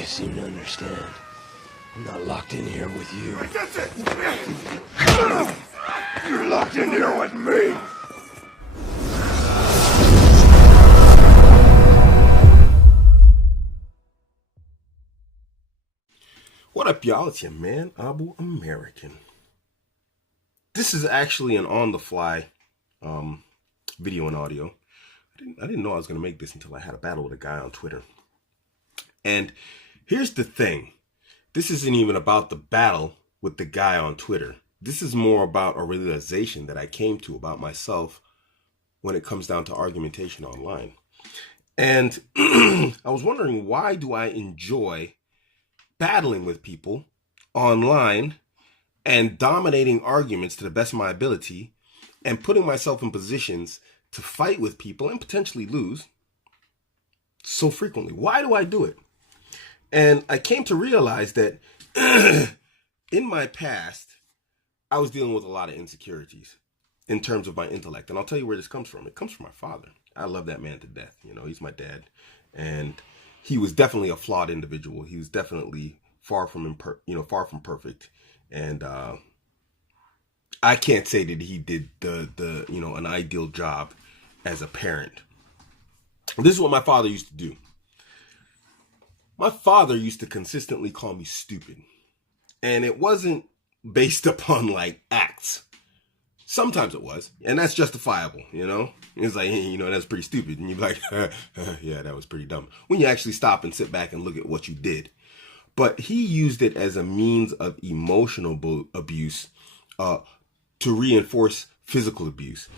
you seem to understand. I'm not locked in here with you. That's it! You're locked in here with me! What up, y'all? It's your man, Abuamerican. This is actually an on-the-fly video and audio. I didn't know I was going to make this until I had a battle with a guy on Twitter. And here's the thing. This isn't even about the battle with the guy on Twitter. This is more about a realization that I came to about myself when it comes down to argumentation online. And I was wondering, why do I enjoy battling with people online and dominating arguments to the best of my ability and putting myself in positions to fight with people and potentially lose so frequently? Why do I do it? And I came to realize that in my past, I was dealing with a lot of insecurities in terms of my intellect. And I'll tell you where this comes from. It comes from my father. I love that man to death. You know, he's my dad. And he was definitely a flawed individual. He was definitely far from perfect. And I can't say that he did an ideal job as a parent. This is what my father used to do. My father used to consistently call me stupid. And it wasn't based upon like acts. Sometimes it was, and that's justifiable, you know? It's like, hey, that's pretty stupid. And you're like, yeah, that was pretty dumb. When you actually stop and sit back and look at what you did. But he used it as a means of emotional abuse to reinforce physical abuse.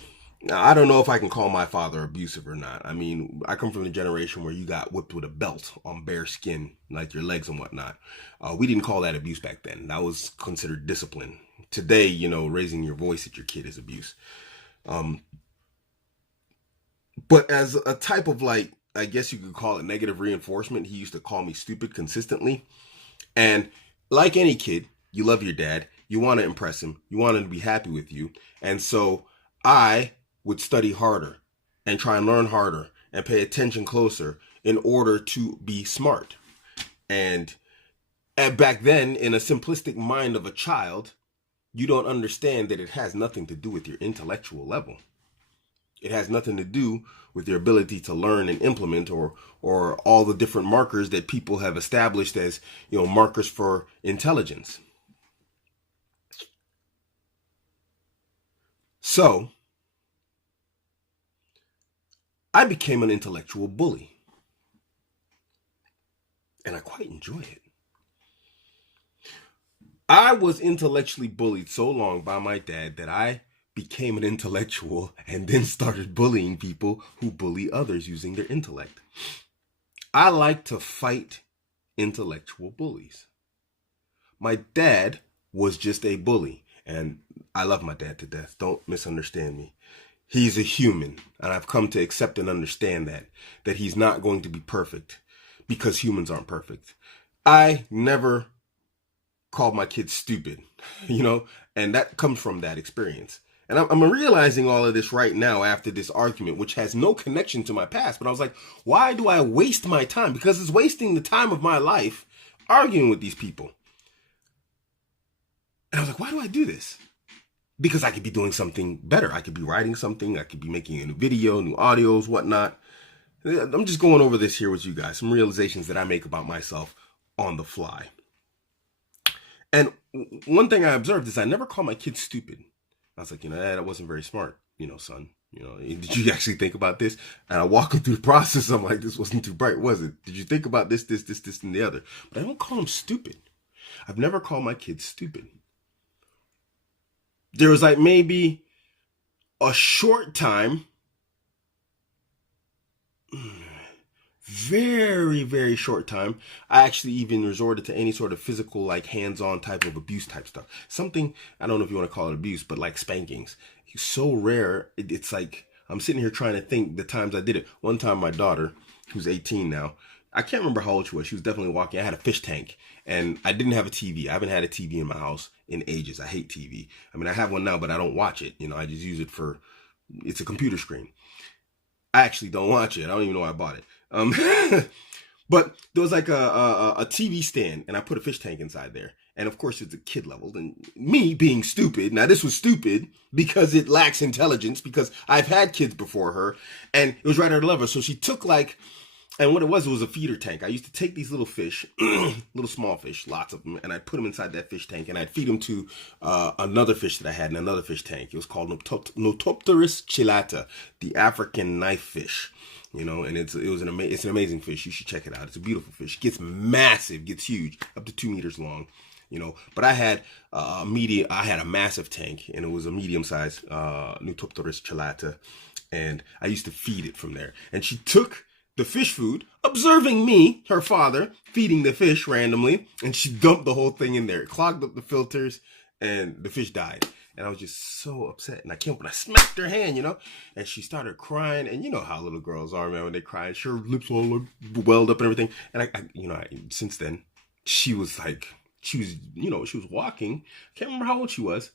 Now, I don't know if I can call my father abusive or not. I mean, I come from the generation where you got whipped with a belt on bare skin, like your legs and whatnot. We didn't call that abuse back then. That was considered discipline. Today, raising your voice at your kid is abuse. But as a type of I guess you could call it negative reinforcement, he used to call me stupid consistently. And like any kid, you love your dad. You want to impress him. You want him to be happy with you. And so I would study harder and try and learn harder and pay attention closer in order to be smart. And back then, in a simplistic mind of a child, you don't understand that it has nothing to do with your intellectual level. It has nothing to do with your ability to learn and implement or all the different markers that people have established as, markers for intelligence. So I became an intellectual bully. And I quite enjoy it. I was intellectually bullied so long by my dad that I became an intellectual and then started bullying people who bully others using their intellect. I like to fight intellectual bullies. My dad was just a bully, and I love my dad to death. Don't misunderstand me. He's a human, and I've come to accept and understand that he's not going to be perfect because humans aren't perfect. I never called my kids stupid, and that comes from that experience. And I'm realizing all of this right now after this argument, which has no connection to my past. But I was like, why do I waste my time? Because it's wasting the time of my life arguing with these people. And I was like, why do I do this? Because I could be doing something better. I could be writing something. I could be making a new video, new audios, whatnot. I'm just going over this here with you guys. Some realizations that I make about myself on the fly. And one thing I observed is I never call my kids stupid. I was like, that wasn't very smart, son. Did you actually think about this? And I walk them through the process. I'm like, this wasn't too bright, was it? Did you think about this, and the other? But I don't call them stupid. I've never called my kids stupid. There was maybe a short time, very, very short time, I actually even resorted to any sort of physical, hands-on type of abuse type stuff. Something, I don't know if you want to call it abuse, but spankings. It's so rare. It's like, I'm sitting here trying to think the times I did it. One time my daughter, who's 18 now, I can't remember how old she was. She was definitely walking. I had a fish tank, and I didn't have a TV. I haven't had a TV in my house in ages. I hate TV. I mean, I have one now, but I don't watch it. I just use it it's a computer screen. I actually don't watch it. I don't even know why I bought it. But there was like a TV stand, and I put a fish tank inside there. And of course, it's a kid level. And me being stupid, now this was stupid because it lacks intelligence, because I've had kids before her, and it was right at her level. So she took like, and what it was a feeder tank. I used to take these little fish, little small fish, lots of them, and I'd put them inside that fish tank, and I'd feed them to another fish that I had in another fish tank. It was called Notopterus chilata, the African knife fish. You know, and it's an amazing fish. You should check it out. It's a beautiful fish. It gets massive, gets huge, up to 2 meters long. You know, but I had a massive tank, and it was a medium-sized Notopterus chilata, and I used to feed it from there. And she took the fish food, observing me, her father, feeding the fish randomly, and she dumped the whole thing in there. It clogged up the filters, and the fish died. And I was just so upset. And I came up and I smacked her hand, you know, and she started crying. And you know how little girls are, man, when they cry. Her lips all like welled up and everything. And since then, she was walking. I can't remember how old she was.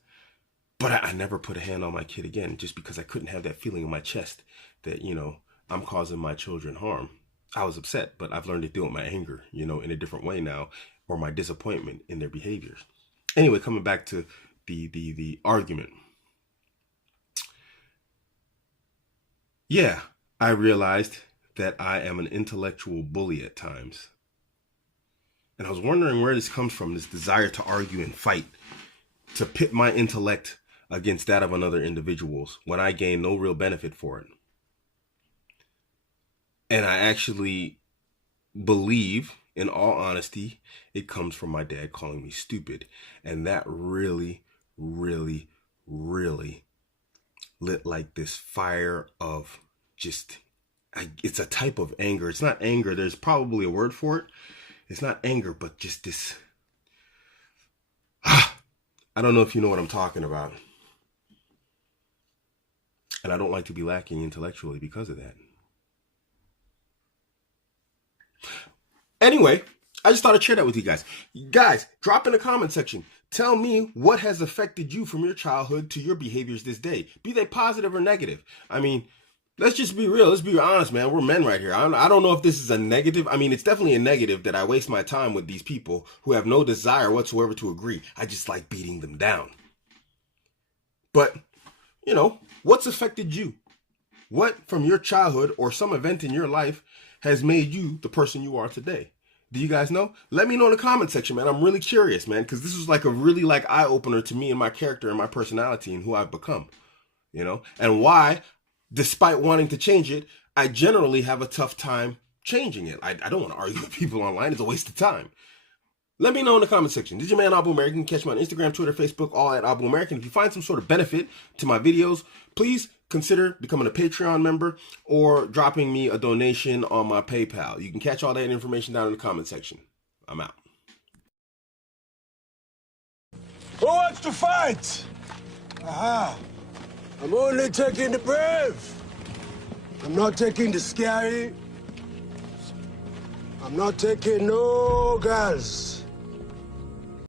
But I never put a hand on my kid again, just because I couldn't have that feeling in my chest that, you know, I'm causing my children harm. I was upset, but I've learned to deal with my anger, you know, in a different way now, or my disappointment in their behaviors. Anyway, coming back to the argument. Yeah, I realized that I am an intellectual bully at times. And I was wondering where this comes from, this desire to argue and fight, to pit my intellect against that of another individual's when I gain no real benefit for it. And I actually believe, in all honesty, it comes from my dad calling me stupid. And that really, really, really lit like this fire of just, it's a type of anger. It's not anger. There's probably a word for it. It's not anger, but just this. I don't know if you know what I'm talking about. And I don't like to be lacking intellectually because of that. Anyway, I just thought I'd share that with you guys. Guys, drop in the comment section. Tell me what has affected you from your childhood to your behaviors this day. Be they positive or negative. I mean, let's just be real. Let's be honest, man. We're men right here. I don't know if this is a negative. I mean, it's definitely a negative that I waste my time with these people who have no desire whatsoever to agree. I just like beating them down. But, you know, what's affected you? What from your childhood or some event in your life has made you the person you are today? Do you guys know? Let me know in the comment section, man. I'm really curious, man, because this was like a really eye-opener to me and my character and my personality and who I've become, you know, and why, despite wanting to change it, I generally have a tough time changing it. I don't want to argue with people online. It's a waste of time. Let me know in the comment section. This is your man, Abuamerican. Catch me on Instagram, Twitter, Facebook, all at Abuamerican. If you find some sort of benefit to my videos, please consider becoming a Patreon member or dropping me a donation on my PayPal. You can catch all that information down in the comment section. I'm out. Who wants to fight? Aha. I'm only taking the brave. I'm not taking the scary. I'm not taking no girls.